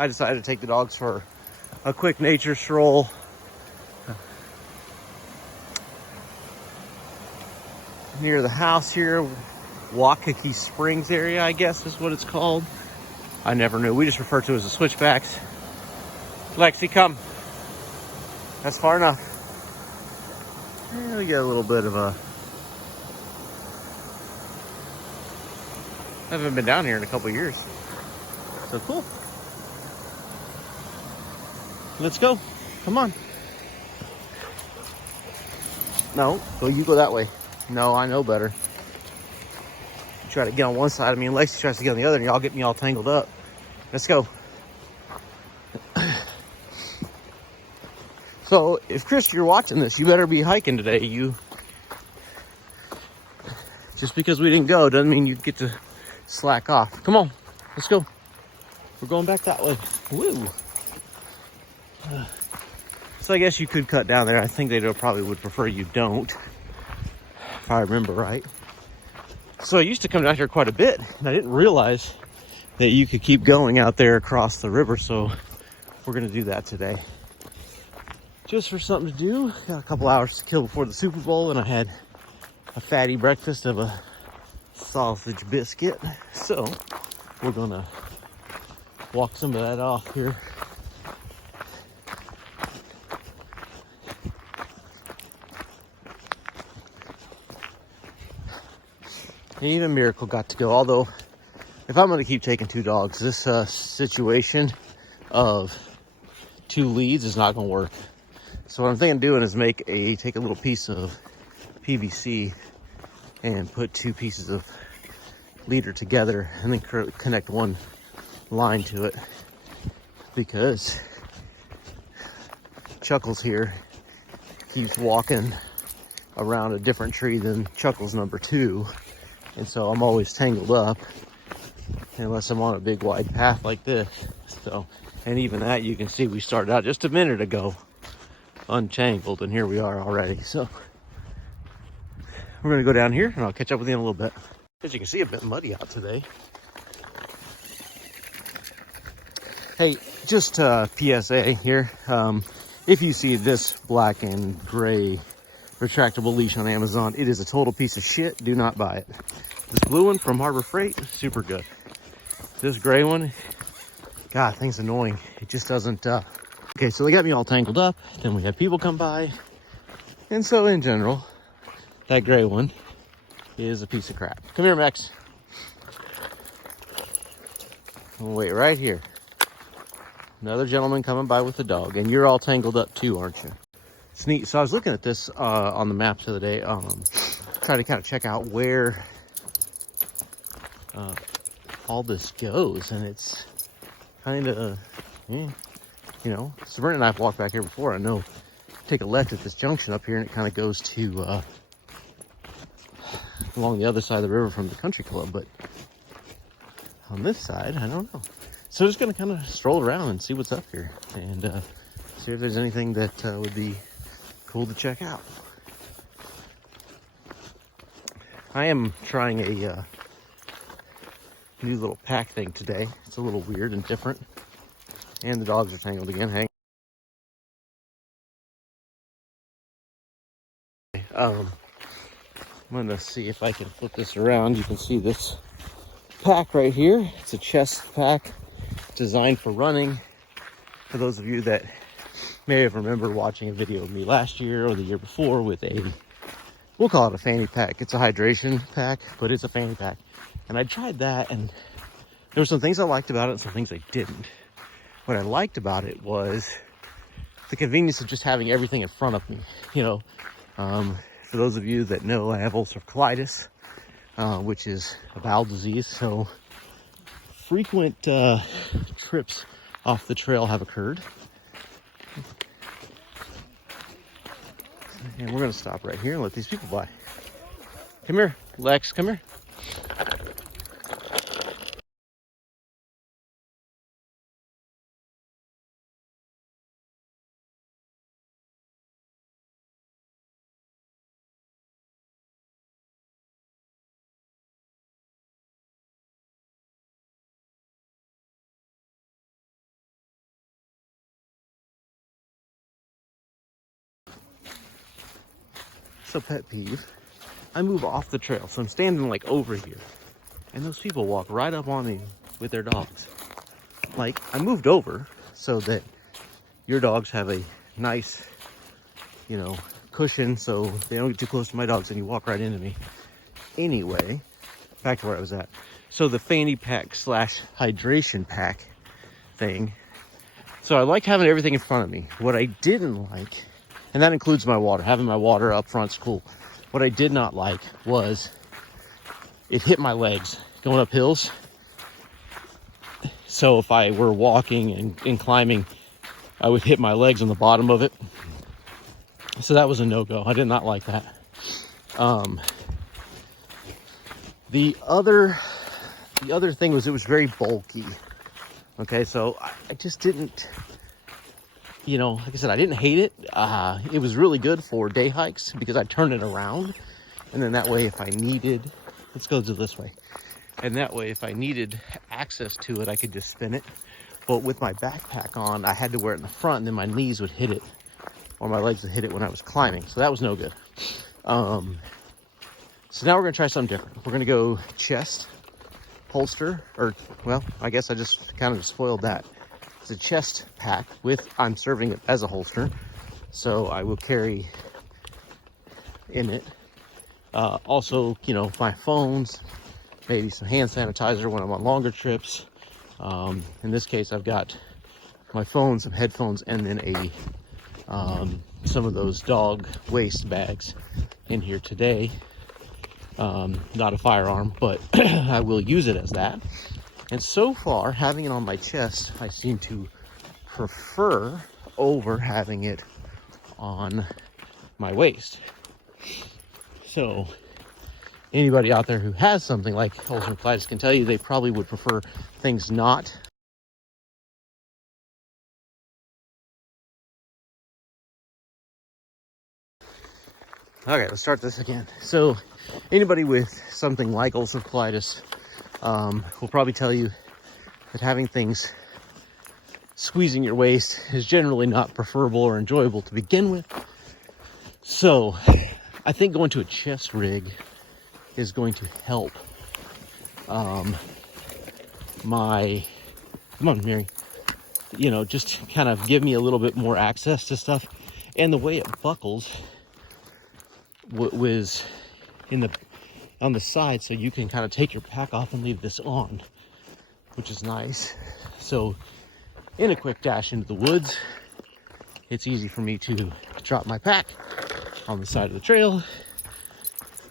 I decided to take the dogs for a quick nature stroll. Near the house here, Waikiki Springs area, I guess is what it's called. I never knew. We just refer to it as the Switchbacks. Lexi, come. That's far enough. And we get a little bit of a... I haven't been down here in a couple of years. So cool. Let's go. Come on. No, you go that way. No, I know better. You try to get on one side of me and Lexi tries to get on the other and y'all get me all tangled up. Let's go. So if Chris, you're watching this, you better be hiking today. Just because we didn't go doesn't mean you get to slack off. Come on, let's go. We're going back that way. Woo. So I guess you could cut down there. I think they probably would prefer you don't, if I remember right. So I used to come down here quite a bit, and I didn't realize that you could keep going out there across the river. So we're gonna do that today. Just for something to do. Got a couple hours to kill before the Super Bowl, and I had a fatty breakfast of a sausage biscuit. So we're gonna walk some of that off here. And even Miracle got to go. Although, if I'm gonna keep taking two dogs, this situation of two leads is not gonna work. So what I'm thinking of doing is take a little piece of PVC and put two pieces of leader together and then connect one line to it, because Chuckles here keeps walking around a different tree than Chuckles number 2, and so I'm always tangled up unless I'm on a big wide path like this. So, and even that, you can see we started out just a minute ago untangled, and here we are already. So we're gonna go down here and I'll catch up with you in a little bit. As you can see, a bit muddy out today. Hey, just PSA here. If you see this black and gray retractable leash on Amazon, it is a total piece of shit. Do not buy it. This blue one from Harbor Freight, super good. This gray one, God, thing's annoying. It just doesn't, Okay, so they got me all tangled up. Then we had people come by. And so in general, that gray one is a piece of crap. Come here, Max. We'll wait right here. Another gentleman coming by with a dog, and you're all tangled up too, aren't you? It's neat. So I was looking at this on the maps the other day, trying to kind of check out where all this goes, and it's kind of, you know, Sabrina and I have walked back here before. I know, take a left at this junction up here, and it kind of goes to along the other side of the river from the country club, but on this side, I don't know. So just gonna kind of stroll around and see what's up here, and see if there's anything that would be cool to check out. I am trying a new little pack thing today. It's a little weird and different, and the dogs are tangled again. Hang. I'm gonna see if I can flip this around. You can see this pack right here. It's a chest pack designed for running. For those of you that may have remembered watching a video of me last year or the year before with we'll call it a fanny pack. It's a hydration pack, but it's a fanny pack. And I tried that, and there were some things I liked about it and some things I didn't. What I liked about it was the convenience of just having everything in front of me. You know, for those of you that know, I have ulcerative colitis, which is a bowel disease. So frequent trips off the trail have occurred. And we're gonna stop right here and let these people by. Come here, Lex, come here. So pet peeve, I move off the trail. So I'm standing like over here and those people walk right up on me with their dogs. Like, I moved over so that your dogs have a nice, you know, cushion so they don't get too close to my dogs and you walk right into me. Anyway, back to where I was at. So the fanny pack slash hydration pack thing. So I like having everything in front of me. What I didn't like, and that includes my water, having my water up front's cool. What I did not like was it hit my legs going up hills. So if I were walking and climbing, I would hit my legs on the bottom of it. So that was a no-go. I did not like that. The other thing was it was very bulky. Okay, so I just didn't, you know, like I said, I didn't hate it. It was really good for day hikes because I turned it around. And then that way, if I needed, let's go to this way. And that way, if I needed access to it, I could just spin it. But with my backpack on, I had to wear it in the front and then my knees would hit it or my legs would hit it when I was climbing. So that was no good. So now we're gonna try something different. We're gonna go chest holster, or, well, I guess I just kind of spoiled that. It's a chest pack with, I'm serving it as a holster. So I will carry in it. Also, you know, my phones, maybe some hand sanitizer when I'm on longer trips. In this case, I've got my phone, some headphones, and then some of those dog waste bags in here today. Not a firearm, but I will use it as that. And so far, having it on my chest, I seem to prefer over having it on my waist. So anybody out there who has something like ulcerative colitis can tell you they probably would prefer things not. Okay, let's start this again. So anybody with something like ulcerative colitis will probably tell you that having things squeezing your waist is generally not preferable or enjoyable to begin with. So I think going to a chest rig is going to help come on, Mary, you know, just kind of give me a little bit more access to stuff. And the way it buckles was on the side, so you can kind of take your pack off and leave this on, which is nice. So in a quick dash into the woods, it's easy for me to drop my pack on the side of the trail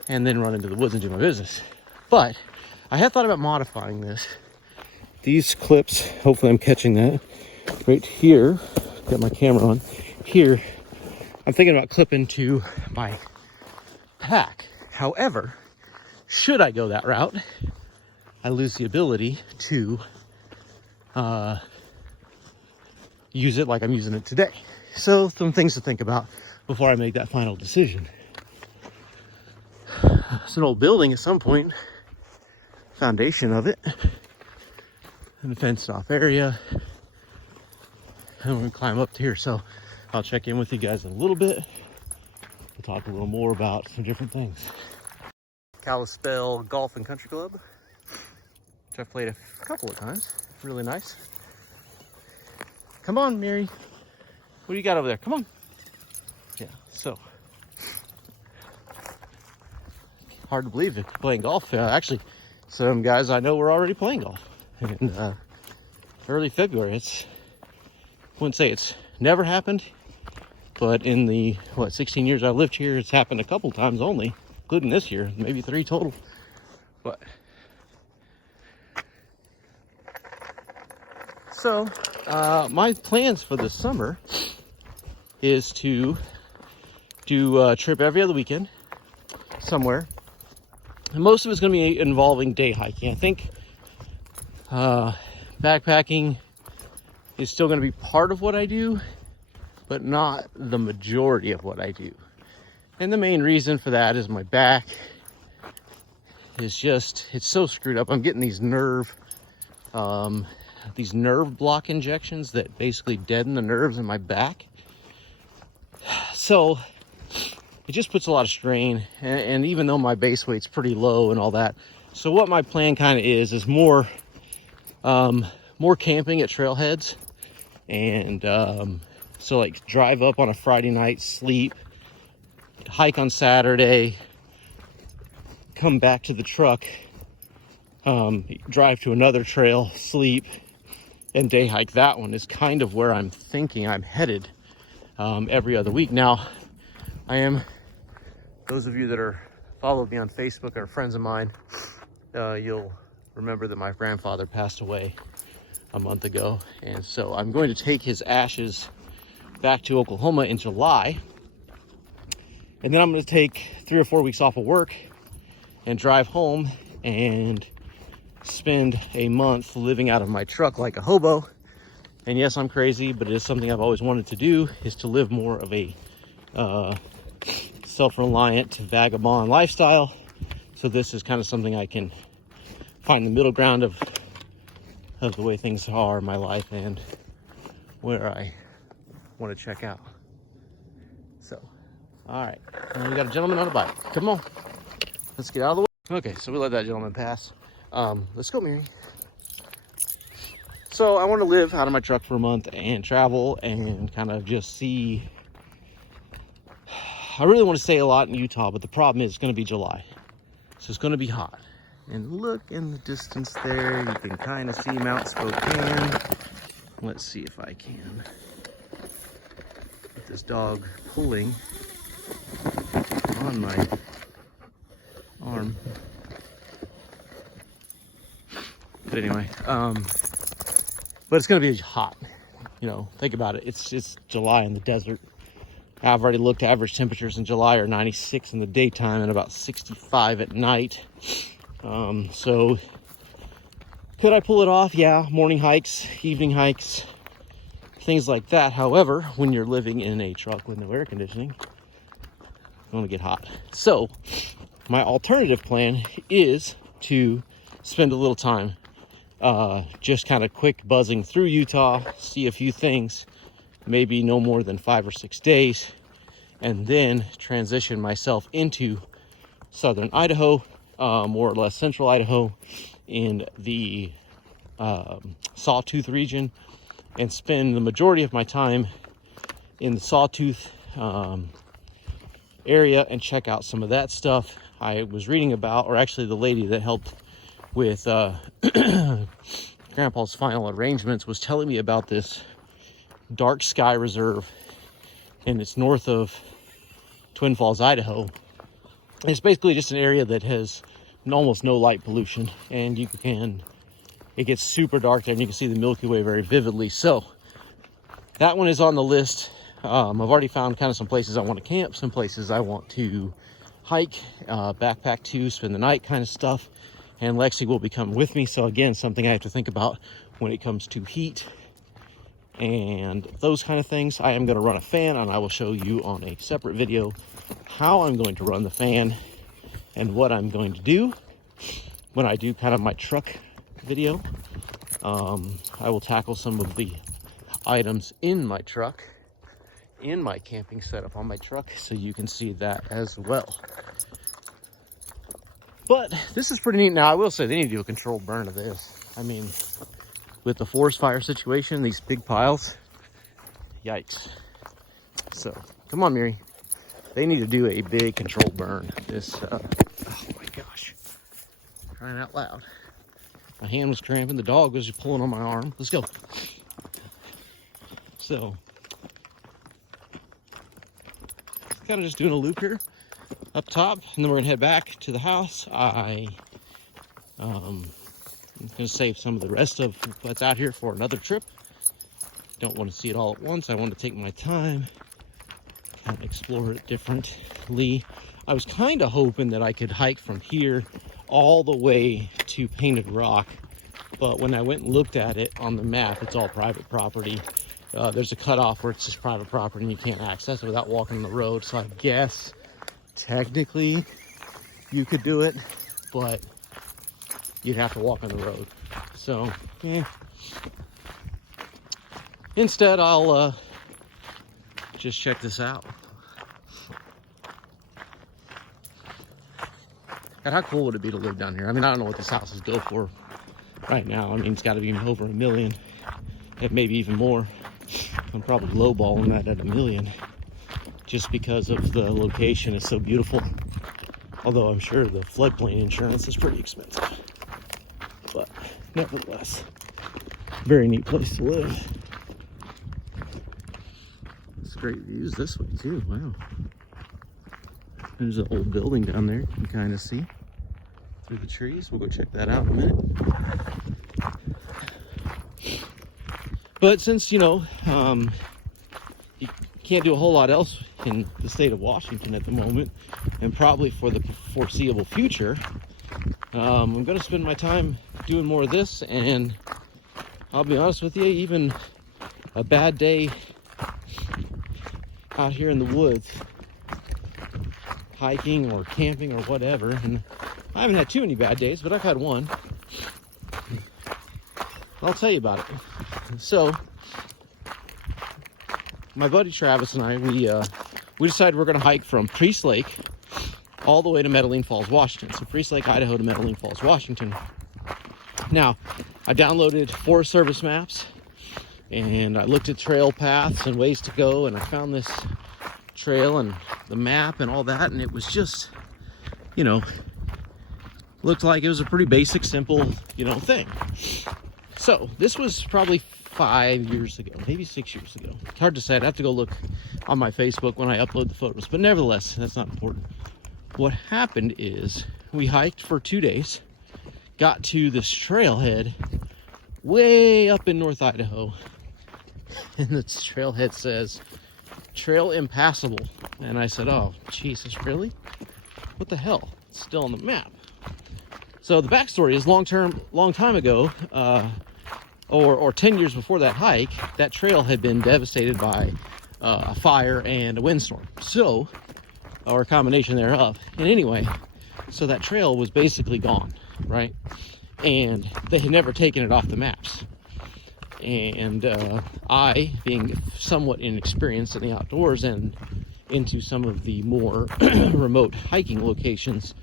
and then run into the woods and do my business. But I have thought about modifying this. These clips, hopefully I'm catching that right here. Got my camera on here. I'm thinking about clipping to my pack. However, should I go that route, I lose the ability to use it like I'm using it today. So some things to think about before I make that final decision. It's an old building at some point, foundation of it, and a fenced off area. And we're gonna climb up to here, so I'll check in with you guys in a little bit. We'll talk a little more about some different things. Kalispell Golf and Country Club, which I've played a couple of times. Really nice. Come on, Mary. What do you got over there? Come on. Yeah, so hard to believe that playing golf. Actually, some guys I know were already playing golf in early February. I wouldn't say it's never happened, but in the 16 years I've lived here, it's happened a couple times only, including this year, maybe 3 total. But so my plans for the summer is to do a trip every other weekend somewhere. And most of it's going to be involving day hiking. I think backpacking is still going to be part of what I do, but not the majority of what I do. And the main reason for that is my back is just, it's so screwed up. I'm getting these nerve block injections that basically deaden the nerves in my back. So it just puts a lot of strain. And even though my base weight's pretty low and all that, so what my plan kind of is more camping at trailheads, and so like drive up on a Friday night, sleep, hike on Saturday, come back to the truck, drive to another trail, sleep, and day hike that one is kind of where I'm thinking I'm headed every other week. Now, those of you that are followed me on Facebook are friends of mine, you'll remember that my grandfather passed away a month ago, and so I'm going to take his ashes back to Oklahoma in July, and then I'm going to take 3 or 4 weeks off of work and drive home and spend a month living out of my truck like a hobo. And yes, I'm crazy, but it is something I've always wanted to do, is to live more of a self-reliant vagabond lifestyle. So this is kind of something I can find the middle ground of the way things are in my life and where I want to check out. So, all right, and we got a gentleman on a bike. Come on, let's get out of the way. Okay, so we let that gentleman pass. Let's go, Mary. So I want to live out of my truck for a month and travel and kind of just see. I really want to stay a lot in Utah, but the problem is it's going to be July, so it's going to be hot. And look in the distance there, you can kind of see Mount Spokane. Let's see if I can get this dog pulling on my arm. But anyway, but it's gonna be hot. You know, think about it. It's July in the desert. I've already looked. Average temperatures in July are 96 in the daytime and about 65 at night. So could I pull it off? Yeah, morning hikes, evening hikes, things like that. However, when you're living in a truck with no air conditioning, it's going to get hot. So my alternative plan is to spend a little time just kind of quick buzzing through Utah, see a few things, maybe no more than 5 or 6 days, and then transition myself into southern Idaho, more or less central Idaho, in the Sawtooth region, and spend the majority of my time in the Sawtooth area and check out some of that stuff. I was reading about, or actually the lady that helped with Grandpa's final arrangements was telling me about this dark sky reserve, and it's north of Twin Falls, Idaho. It's basically just an area that has almost no light pollution, and it gets super dark there, and you can see the Milky Way very vividly. So that one is on the list. I've already found kind of some places I want to camp, some places I want to hike, backpack to, spend the night kind of stuff. And Lexi will be coming with me. So again, something I have to think about when it comes to heat and those kind of things. I am going to run a fan, and I will show you on a separate video how I'm going to run the fan and what I'm going to do when I do kind of my truck video. I will tackle some of the items in my truck, in my camping setup on my truck, so you can see that as well. But this is pretty neat. Now, I will say they need to do a controlled burn of this. I mean, with the forest fire situation, these big piles, yikes. So, come on, Mary. They need to do a big controlled burn. This, oh my gosh. Crying out loud. My hand was cramping. The dog was just pulling on my arm. Let's go. So, kind of just doing a loop here up top, and then we're gonna head back to the house. I'm gonna save some of the rest of what's out here for another trip. Don't want to see it all at once. I want to take my time and explore it differently. I was kind of hoping that I could hike from here all the way to Painted Rock, but when I went and looked at it on the map, it's all private property. There's a cutoff where it's just private property and you can't access it without walking the road. So I guess technically you could do it, but you'd have to walk on the road. So instead I'll just check this out. God, how cool would it be to live down here? I mean, I don't know what these houses go for right now. I mean, it's got to be over $1 million, and maybe even more. I'm probably lowballing that at $1 million, just because of the location is so beautiful. Although I'm sure the floodplain insurance is pretty expensive, but nevertheless, very neat place to live. It's great views this way too. Wow. There's an old building down there you can kind of see through the trees. We'll go check that out in a minute. But since, you can't do a whole lot else in the state of Washington at the moment, and probably for the foreseeable future, I'm going to spend my time doing more of this. And I'll be honest with you, even a bad day out here in the woods, hiking or camping or whatever, and I haven't had too many bad days, but I've had one. I'll tell you about it. So my buddy Travis and I, we decided we're going to hike from Priest Lake all the way to Medellin Falls, Washington. So Priest Lake, Idaho to Medellin Falls, Washington. Now, I downloaded Forest Service maps, and I looked at trail paths and ways to go, and I found this trail and the map and all that, and it was just, looked like it was a pretty basic, simple, thing. So this was probably 5 years ago, maybe 6 years ago. It's hard to say. I'd have to go look on my Facebook when I upload the photos, but nevertheless, that's not important. What happened is we hiked for 2 days, got to this trailhead way up in North Idaho, and the trailhead says trail impassable. And I said, oh Jesus, really? What the hell? It's still on the map. So the backstory is long time ago, or 10 years before that hike, that trail had been devastated by a fire and a windstorm, or a combination thereof. And anyway, so that trail was basically gone, right? And they had never taken it off the maps. And I, being somewhat inexperienced in the outdoors and into some of the more remote hiking locations,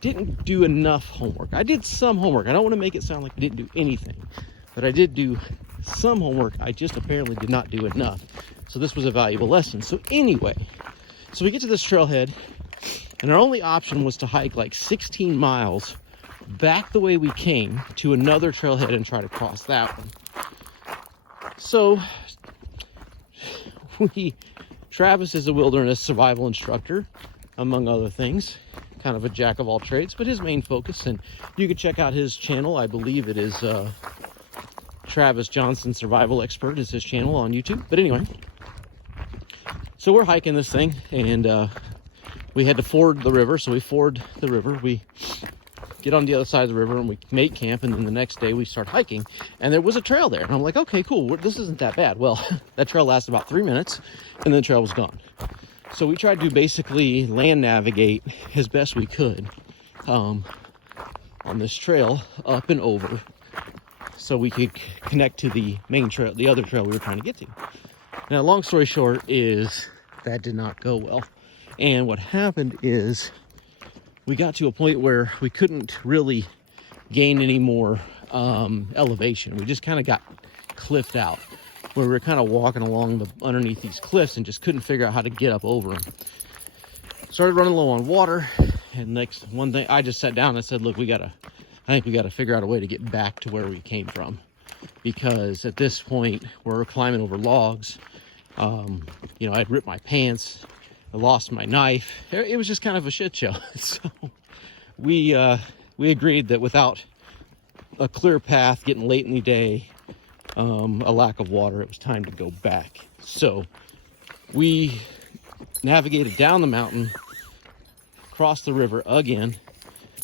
didn't do enough homework. I did some homework. I don't want to make it sound like I didn't do anything, but I did do some homework. I just apparently did not do enough. So this was a valuable lesson. So anyway, so we get to this trailhead, and our only option was to hike like 16 miles back the way we came to another trailhead and try to cross that one. So Travis is a wilderness survival instructor, among other things, kind of a jack of all trades, but his main focus, and you can check out his channel. I believe it is Travis Johnson Survival Expert is his channel on YouTube. But anyway, so we're hiking this thing, and we had to ford the river. So we ford the river, we get on the other side of the river, and we make camp, and then the next day we start hiking, and there was a trail there, and I'm like, okay, cool, this isn't that bad. Well, that trail lasted about 3 minutes, and then the trail was gone. So we tried to basically land navigate as best we could on this trail up and over, so we could connect to the main trail, the other trail we were trying to get to. Now, long story short is that did not go well, and what happened is we got to a point where we couldn't really gain any more elevation. We just kind of got cliffed out, where we were kind of walking along underneath these cliffs and just couldn't figure out how to get up over them. Started running low on water, and one thing, I just sat down and said, look, I think we gotta figure out a way to get back to where we came from, because at this point we're climbing over logs. I'd ripped my pants, I lost my knife. It was just kind of a shit show. So we agreed that without a clear path, getting late in the day, a lack of water, it was time to go back. So we navigated down the mountain, crossed the river again.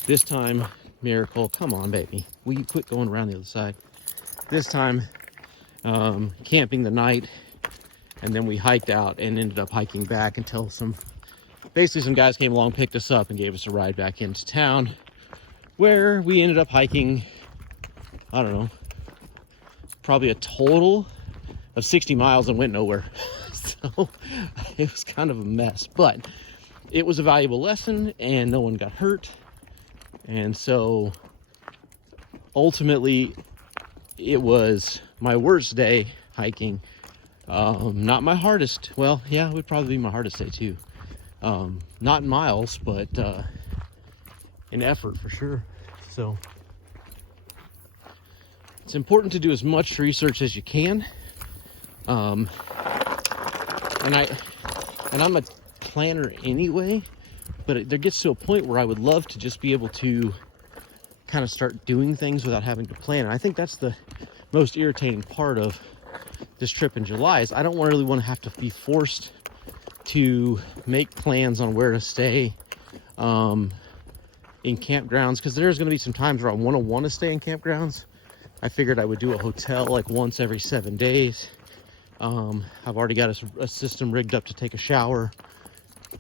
This time, Miracle, come on, baby. Will you quit going around the other side? This time, camping the night. And then we hiked out and ended up hiking back until some guys came along, picked us up, and gave us a ride back into town, where we ended up hiking, I don't know, probably a total of 60 miles and went nowhere. So it was kind of a mess, but it was a valuable lesson, and no one got hurt. And so ultimately it was my worst day hiking. Not my hardest. Well, yeah, it would probably be my hardest day too. Not in miles, but in effort for sure. So it's important to do as much research as you can. And I'm a planner anyway, but there gets to a point where I would love to just be able to kind of start doing things without having to plan. And I think that's the most irritating part of this trip in July, is I don't really want to have to be forced to make plans on where to stay in campgrounds, because there's going to be some times where I want to stay in campgrounds. I figured I would do a hotel like once every 7 days. I've already got a system rigged up to take a shower,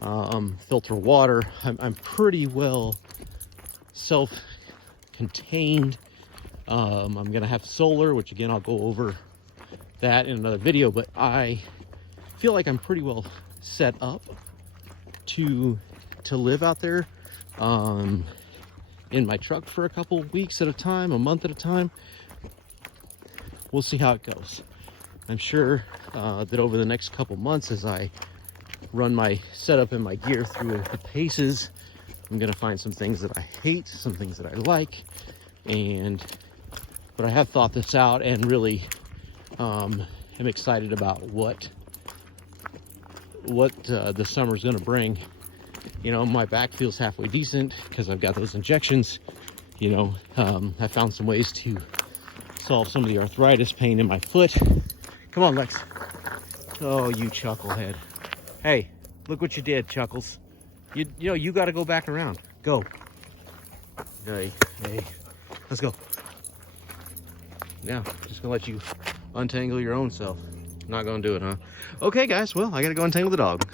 filter water. I'm pretty well self-contained. I'm going to have solar, which again, I'll go over that in another video, but I feel like I'm pretty well set up to live out there in my truck for a couple weeks at a time, a month at a time. We'll see how it goes. I'm sure that over the next couple months, as I run my setup and my gear through the paces, I'm gonna find some things that I hate, some things that I like, but I have thought this out and really am excited about what the summer's gonna bring. You know, my back feels halfway decent because I've got those injections. You know, I found some ways to solve some of the arthritis pain in my foot. Come on, Lex. Oh, you chucklehead. Hey, look what you did, Chuckles. You know, you got to go back around. Go. Hey, let's go. Yeah, just gonna let you untangle your own self. Not gonna do it, huh? Okay, guys, well, I gotta go untangle the dog.